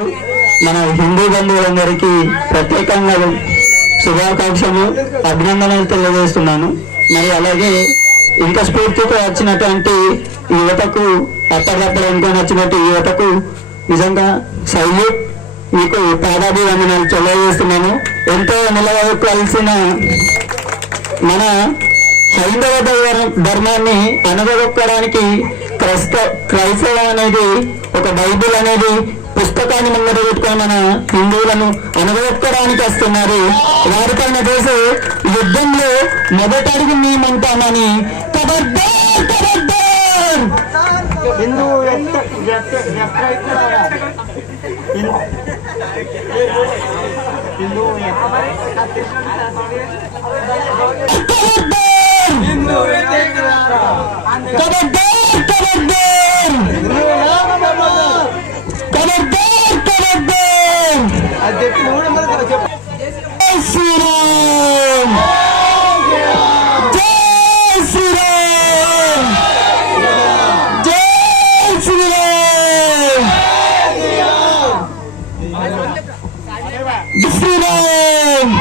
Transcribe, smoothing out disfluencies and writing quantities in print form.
చేసుకుంటూ మన హిందూ బంధువులందరికీ ప్రత్యేకంగా శుభాకాంక్షలు అభినందనలు తెలియజేస్తున్నాను. మరి అలాగే ఇంత స్ఫూర్తితో వచ్చినటువంటి యువతకు, అప్పటికప్పుడు అనుకొని వచ్చినట్టు యువతకు నిజంగా సైల్యూట్, మీకు పాదాభివందనాలు తెలియజేస్తున్నాను. ఎంతో నిలవలసిన మన హైందవ ధర్మాన్ని అనుభవించడానికి క్రైస్తవం అనేది, ఒక బైబిల్ అనేది పుస్తకాన్ని ముందర పెట్టుకొని మన హిందువులను అనుభవించడానికి వస్తున్నారు. వారిపైన చేసే యుద్ధంలో మొదటి అడుగు మేమంటామని హిందూ శ్రీరామ్